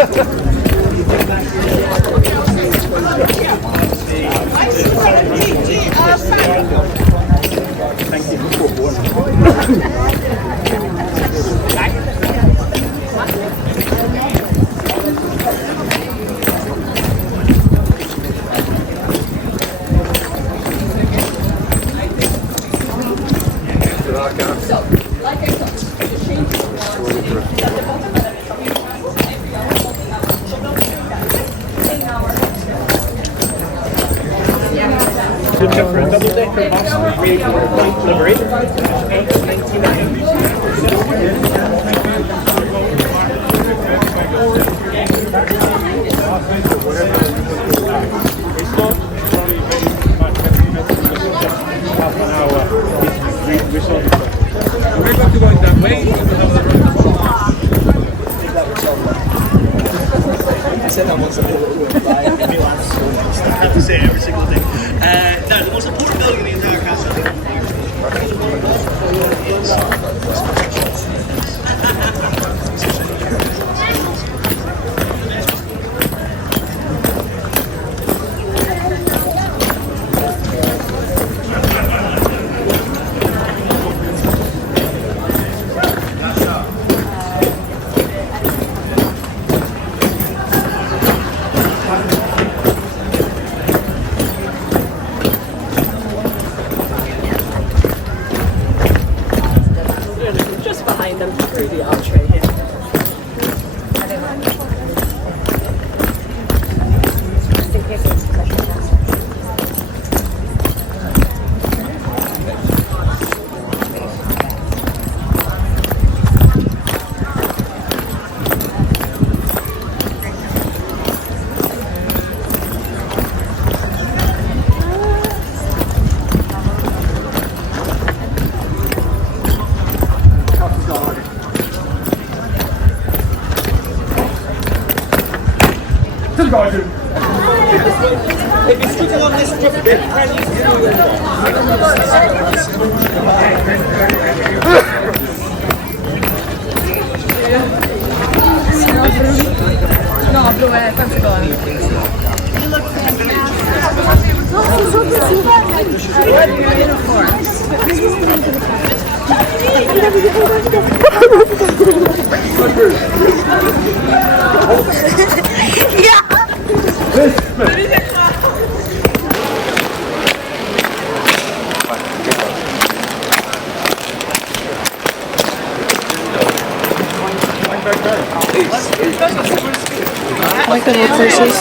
Good check for a double decker bus, ready for delivery. 8:99. We're going to go in that way. I said that once a I have to say it every single day. No, the most important building in the entire castle is them through the archway here. If you're sitting on this strip a bit, can you see No, blu è particolare. You look fantastic. Oh, so cute. I love your uniform. Yeah. Michael, what this is?